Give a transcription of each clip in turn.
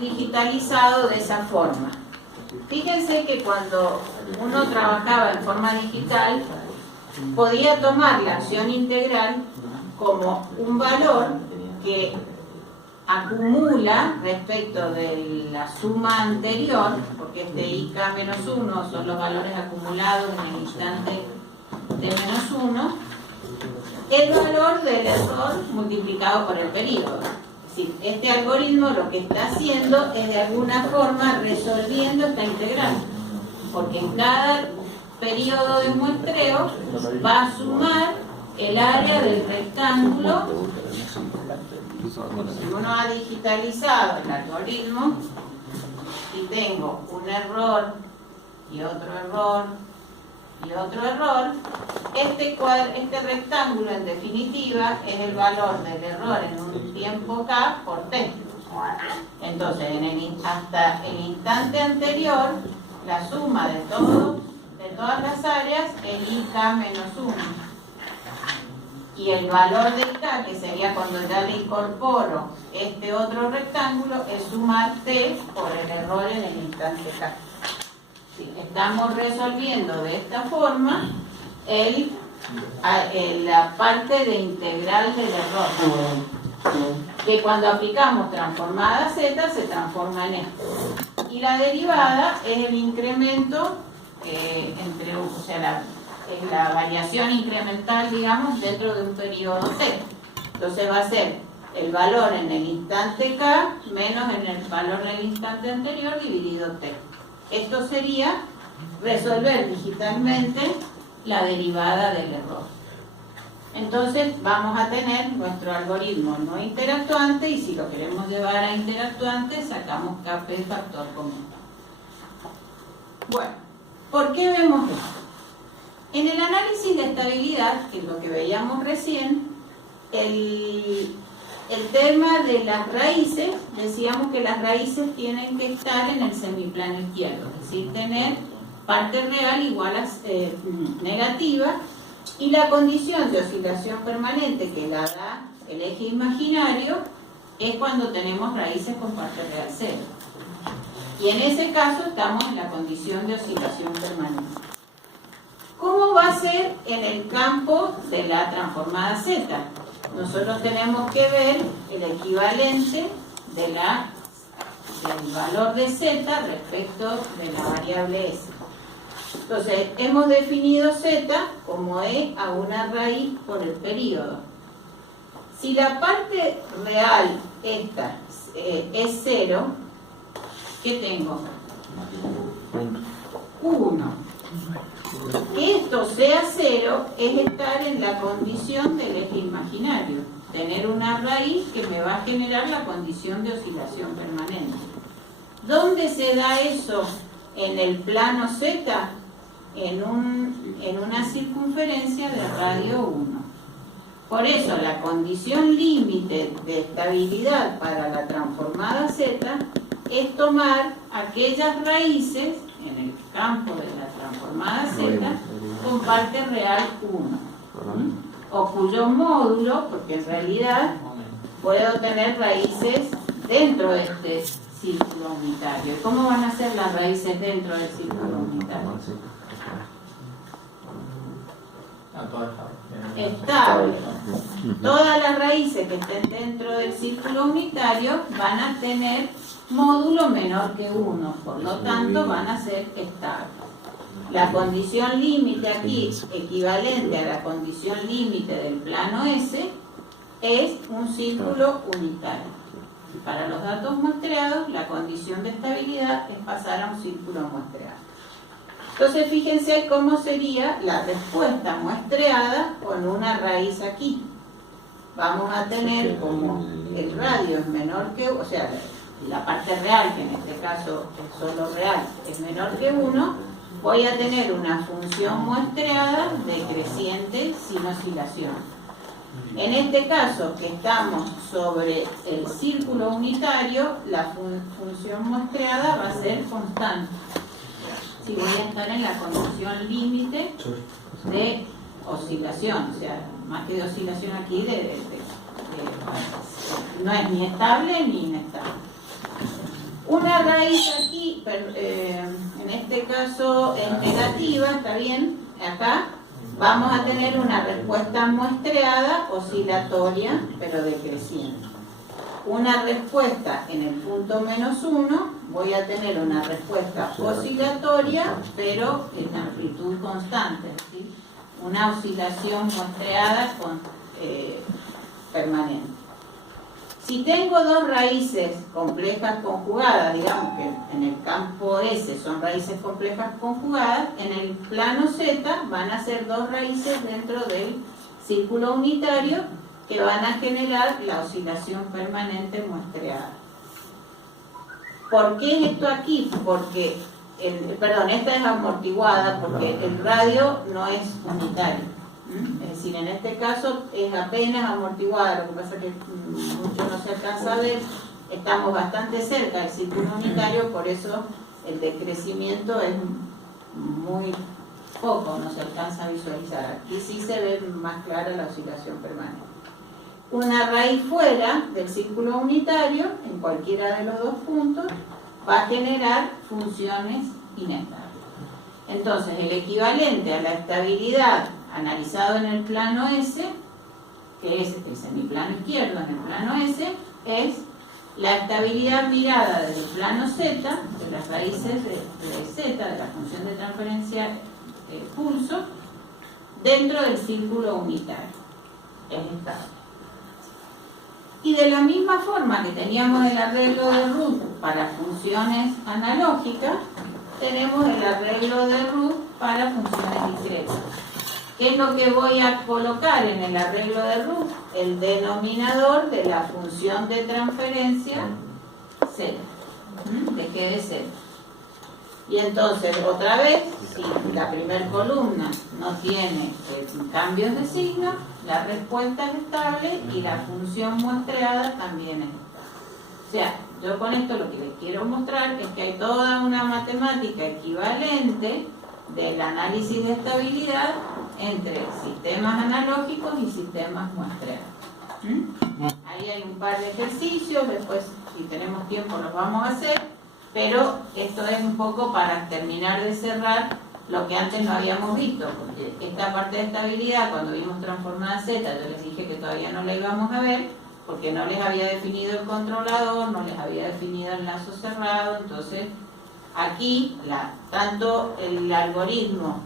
digitalizado de esa forma. Fíjense que cuando uno trabajaba en forma digital, podía tomar la acción integral como un valor que acumula respecto de la suma anterior, porque este IK menos 1 son los valores acumulados en el instante de menos 1, el valor del error multiplicado por el periodo. Es decir, este algoritmo lo que está haciendo es de alguna forma resolviendo esta integral, porque en cada periodo de muestreo va a sumar el área del rectángulo. Si uno ha digitalizado el algoritmo, si tengo un error y otro error y otro error, este rectángulo en definitiva es el valor del error en un tiempo k por t. Entonces, hasta el instante anterior, la suma de todas las áreas es IK menos 1. Y el valor de K, que sería cuando ya le incorporo este otro rectángulo, es sumar T por el error en el instante K. Sí, estamos resolviendo de esta forma la parte de integral del error, que cuando aplicamos transformada Z se transforma en esto. Y la derivada es el incremento la variación incremental, digamos, dentro de un periodo t. Entonces va a ser el valor en el instante k menos en el valor en el instante anterior dividido t. Esto sería resolver digitalmente la derivada del error. Entonces vamos a tener nuestro algoritmo no interactuante, y si lo queremos llevar a interactuante sacamos Kp factor común. Bueno, ¿por qué vemos esto? En el análisis de estabilidad, que es lo que veíamos recién, el tema de las raíces, decíamos que las raíces tienen que estar en el semiplano izquierdo, es decir, tener parte real igual a negativa, y la condición de oscilación permanente que la da el eje imaginario es cuando tenemos raíces con parte real cero. Y en ese caso estamos en la condición de oscilación permanente. ¿Cómo va a ser en el campo de la transformada Z? Nosotros tenemos que ver el equivalente del valor de Z respecto de la variable S. Entonces, hemos definido Z como E a una raíz por el período. Si la parte real esta es 0, ¿qué tengo? 1. Que esto sea 0 es estar en la condición del eje imaginario, tener una raíz que me va a generar la condición de oscilación permanente. ¿Dónde se da eso en el plano Z? En una circunferencia de radio 1. Por eso la condición límite de estabilidad para la transformada Z es tomar aquellas raíces en el campo de la transformada Z con parte real 1, o cuyo módulo, porque en realidad puedo tener raíces dentro de este círculo unitario. ¿Cómo van a ser las raíces dentro del círculo unitario? Estable. Todas las raíces que estén dentro del círculo unitario van a tener módulo menor que 1, por lo tanto van a ser estables. La condición límite aquí, equivalente a la condición límite del plano S, es un círculo unitario. Y para los datos muestreados, la condición de estabilidad es pasar a un círculo muestreado. Entonces, fíjense cómo sería la respuesta muestreada con una raíz aquí. Vamos a tener como el radio es menor que, o sea, la parte real, que en este caso es solo real, es menor que 1, voy a tener una función muestreada decreciente sin oscilación. En este caso, que estamos sobre el círculo unitario, la función muestreada va a ser constante. Si voy a estar en la condición límite de oscilación, o sea, más que de oscilación aquí, no es ni estable ni inestable. Una raíz aquí, en este caso es negativa, está bien, acá vamos a tener una respuesta muestreada oscilatoria, pero decreciente. Una respuesta en el punto -1, voy a tener una respuesta oscilatoria, pero en amplitud constante, ¿sí? Una oscilación muestreada permanente. Si tengo dos raíces complejas conjugadas, digamos que en el campo S son raíces complejas conjugadas, en el plano Z van a ser dos raíces dentro del círculo unitario que van a generar la oscilación permanente muestreada. ¿Por qué esto aquí? Porque, esta es amortiguada porque el radio no es unitario. Es decir, en este caso es apenas amortiguada, lo que pasa es que mucho no se alcanza a ver, estamos bastante cerca del círculo unitario, por eso el decrecimiento es muy poco, no se alcanza a visualizar. Aquí sí se ve más clara la oscilación permanente. Una raíz fuera del círculo unitario, en cualquiera de los dos puntos, va a generar funciones inestables. Entonces, el equivalente a la estabilidad analizado en el plano S, que es el semiplano izquierdo en el plano S, es la estabilidad mirada desde el plano Z, de las raíces de Z, de la función de transferencia pulso, dentro del círculo unitario. Es estable. Y de la misma forma que teníamos el arreglo de Root para funciones analógicas, tenemos el arreglo de Root para funciones discretas. ¿Qué es lo que voy a colocar en el arreglo de Root? El denominador de la función de transferencia Z, de G de Z. Y entonces, otra vez, si la primera columna no tiene cambios de signo, la respuesta es estable y la función muestreada también es estable. O sea, yo con esto lo que les quiero mostrar es que hay toda una matemática equivalente del análisis de estabilidad entre sistemas analógicos y sistemas muestreados. Ahí hay un par de ejercicios, después si tenemos tiempo los vamos a hacer, pero esto es un poco para terminar de cerrar lo que antes no habíamos visto, porque esta parte de estabilidad, cuando vimos transformada Z, yo les dije que todavía no la íbamos a ver, porque no les había definido el controlador, no les había definido el lazo cerrado. Entonces aquí tanto el algoritmo,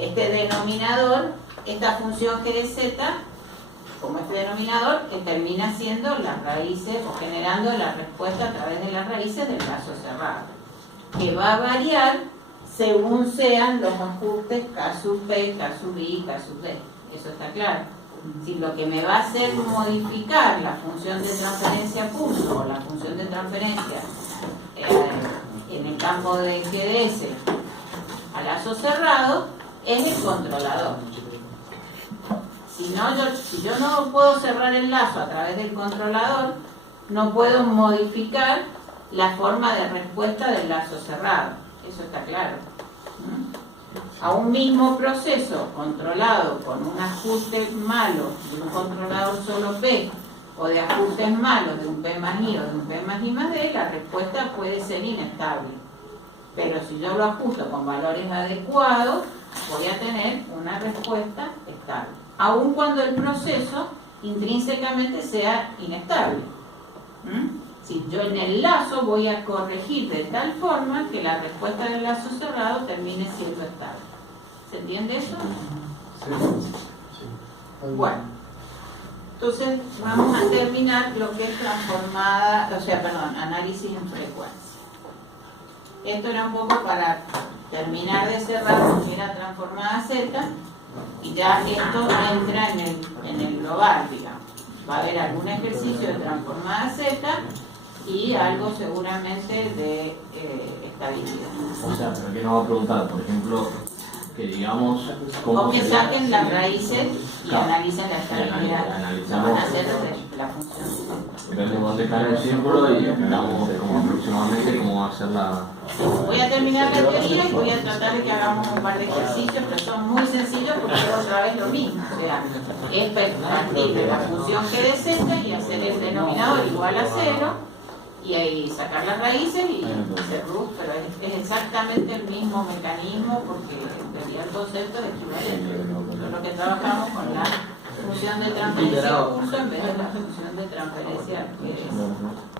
este denominador, esta función G de Z, como este denominador, que termina siendo las raíces o generando la respuesta a través de las raíces del lazo cerrado, que va a variar según sean los ajustes K sub P, K sub I, K sub D. Eso está claro. Si lo que me va a hacer modificar la función de transferencia pulso o la función de transferencia en el campo de GDS a lazo cerrado es el controlador. Si yo no puedo cerrar el lazo a través del controlador, no puedo modificar la forma de respuesta del lazo cerrado. Eso está claro. A un mismo proceso controlado con un ajuste malo de un controlador solo P o de ajustes malos de un P más I o de un P más I más D, la respuesta puede ser inestable. Pero si yo lo ajusto con valores adecuados, voy a tener una respuesta estable, aun cuando el proceso intrínsecamente sea inestable. Si yo en el lazo voy a corregir de tal forma que la respuesta del lazo cerrado termine siendo estable. ¿Se entiende eso? Sí. Bueno, entonces vamos a terminar lo que es análisis en frecuencia. Esto era un poco para terminar de cerrar lo que era transformada Z, y ya esto entra en el global, digamos. Va a haber algún ejercicio de transformada Z y algo seguramente de estabilidad. O sea, pero que nos va a preguntar, por ejemplo, que digamos o que saquen las raíces y claro, analicen la estabilidad. Lo van a hacer desde la función. Vemos dónde está en el círculo y damos como aproximadamente cómo va a ser la... Voy a terminar la teoría y voy a tratar de que hagamos un par de ejercicios, pero son muy sencillos porque es otra vez lo mismo. O sea, es partir de la función G de Z y hacer el denominador igual a 0, y ahí sacar las raíces y hacer luz, pero es exactamente el mismo mecanismo porque en realidad el concepto es equivalente. Solo que trabajamos con la función de transferencia de curso en vez de la función de transferencia que es